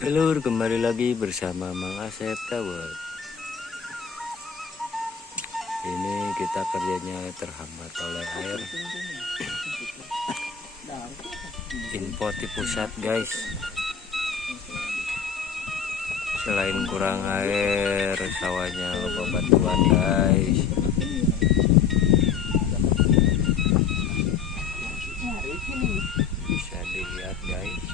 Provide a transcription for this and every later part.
Lur, kembali lagi bersama Mang Asep Tower. Ini kita kerjanya terhambat oleh air. Info di pusat guys. Selain kurang air, sawahnya lupa bantuan guys. Bisa dilihat guys.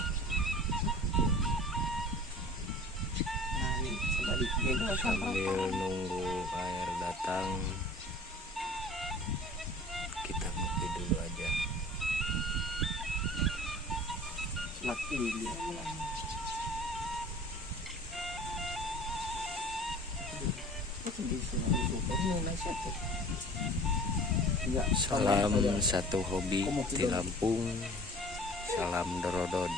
Sambil nunggu air datang, kita ngopi dulu aja. Salam satu hobi di Lampung, salam Dorodon.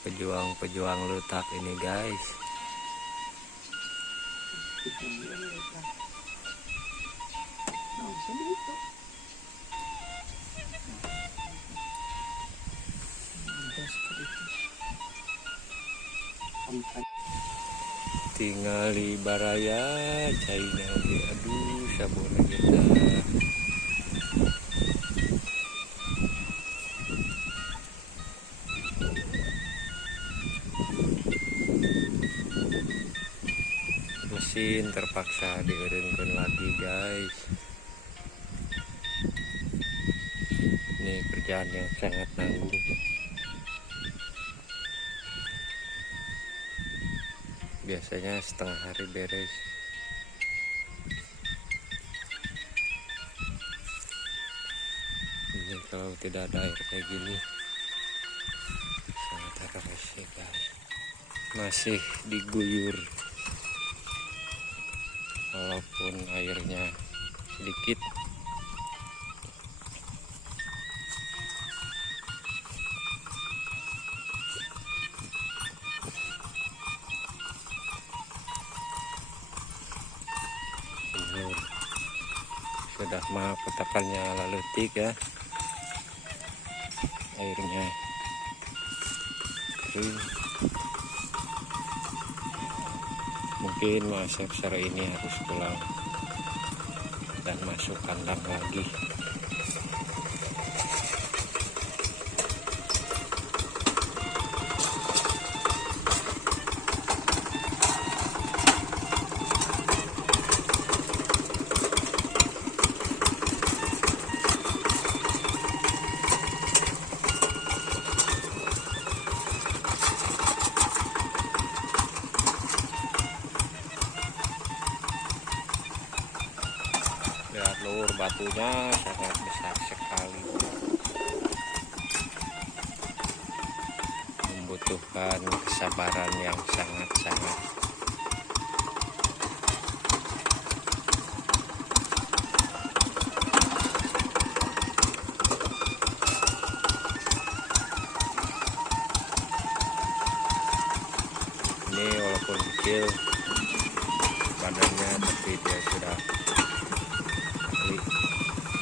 Pejuang-pejuang lutak ini guys. Tinggal di Baraya, China oke. Aduh, sabun kita. Mesin terpaksa diiringkan lagi guys. Ini kerjaan yang sangat nanggung. Biasanya setengah hari beres. Ini kalau tidak ada air kayak gini sangat resik guys. Masih diguyur walaupun airnya sedikit. Sudah mah petakannya lalu tik ya, airnya kering. Mungkin Mas Asep sore ini harus pulang dan masuk kandang lagi. Lihat lur, batunya sangat besar sekali, membutuhkan kesabaran yang sangat-sangat. Ini walaupun kecil badannya, tapi dia sudah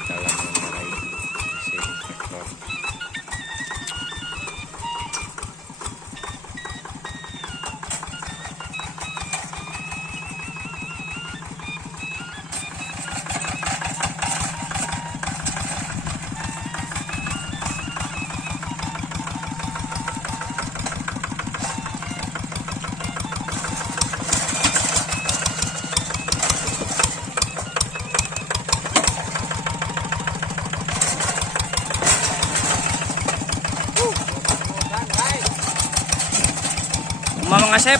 dalam mengendarai mesin traktor. Mang Asep.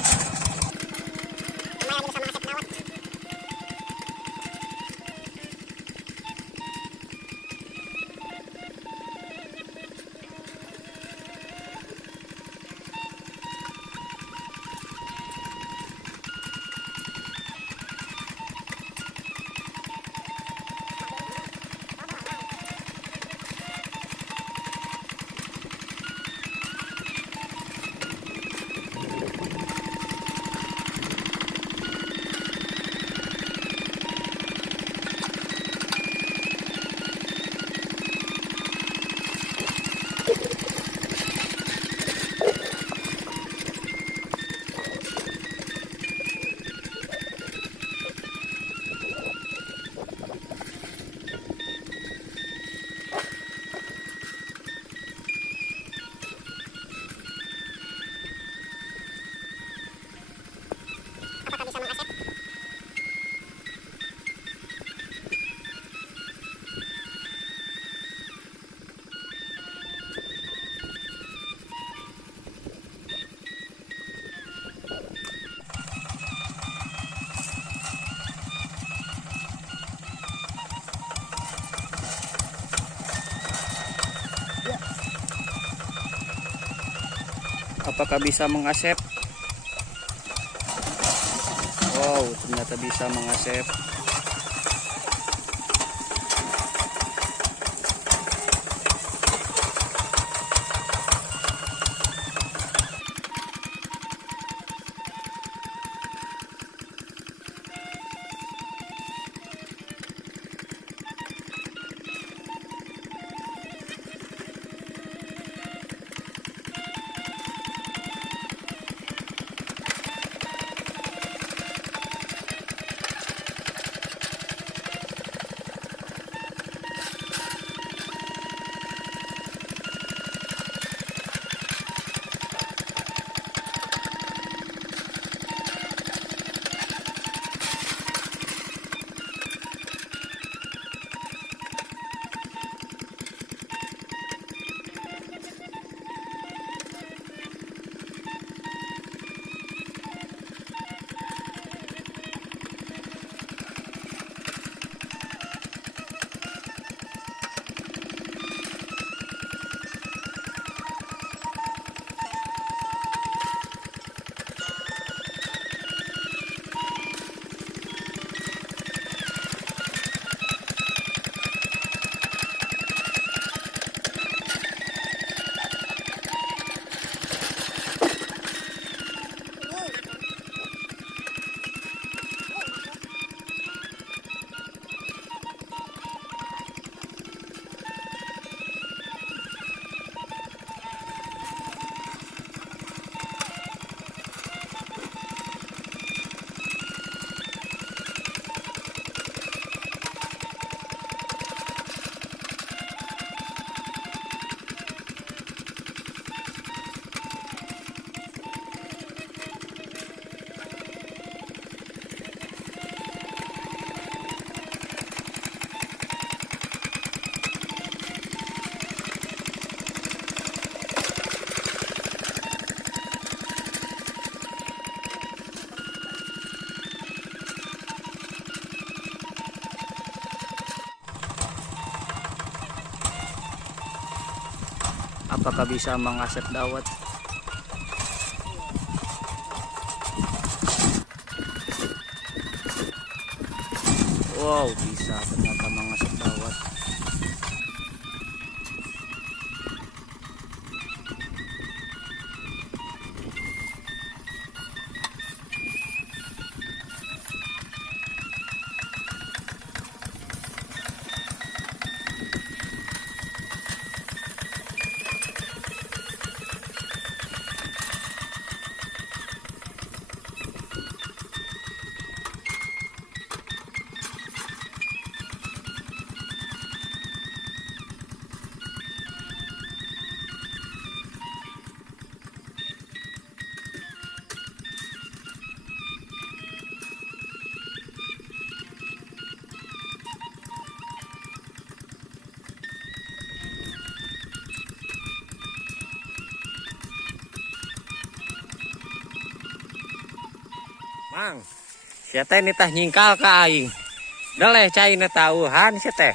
Apakah bisa mengasep? Wow, ternyata bisa mengasep. Apakah bisa mengasep dawat? Wow, bisa ternyata mengasep dawat. Mang, siapa ini teh nyingkal ke aing. Daleh cai na tauhan sia teh.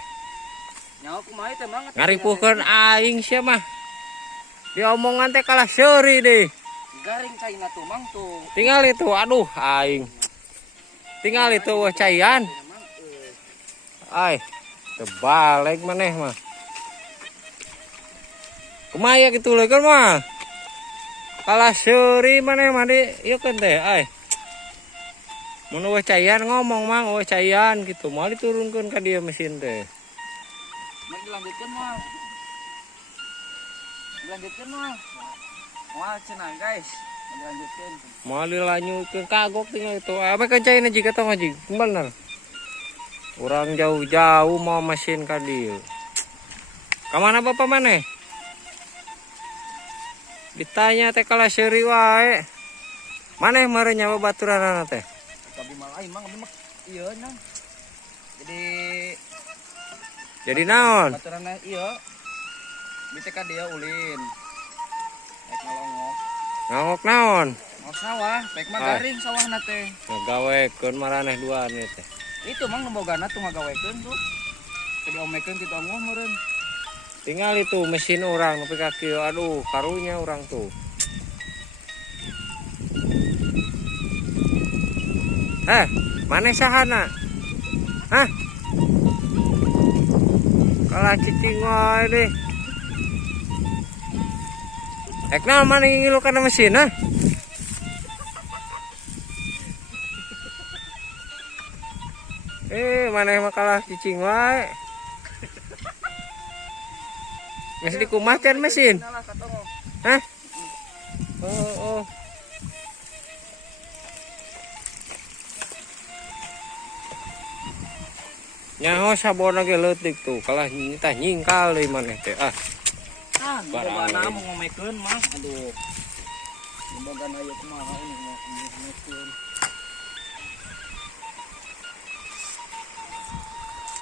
Nyawa kumaha teh mang? Ngaripuhkeun aing sia mah. Diomongan teh kalah seuri deh. Garing caina tuh mang tuh. Tinggal itu, aduh aing. Tinggal itu wah caian. Ai, terbalik maneh mah. Kumaya gitu leuh kan mah. Kalah seuri maneh mah di ieu kan teh ai. Mun weh caian ngomong mang weh caian gitu, mau diturunkeun ka dieu mesin teh. Mau dilanjutkeun mah. Dilanjutkeun mah. Moal cenah guys. Dilanjutkeun. Mau dilanjutkeun kagok tinggal itu. Ame kan caian jika tong anjing, bener. Urang jauh-jauh mau mesin ka dieu. Ka mana bapak maneh? Ditanya teh kalah seuri wae. Maneh meureun nyawa baturanana teh? Tapi malah emang abdi mah ieu nang. Jadi naon? Baturanna ieu. Bisa ka dia ulin. Rek ngalongok. Ngangok naon? Ngok sawah, pek mah garing sawahna teh. Ngagawekeun maraneh duaan ieu teh. Itu mang nembogana tuh ngagawekeun tuh. Jadi omekeun kitu onggoh meureun. Tinggal itu mesin orang tapi kaki aduh karunya orang tuh. Mana sahana? Hah? Kalah cicing wae deh. Ekna mana ngilu kana mesin ah? Mana mah kalah cicing wae. Geus dikumatkeun mesin. Hah? Oh. Nyaho sabona ge leutik tuh, kalah tah nyingkal deui maneh teh ah. Bagaimana mau ngomekeun mah, aduh. Boga aya kumaha ini ngomekeun.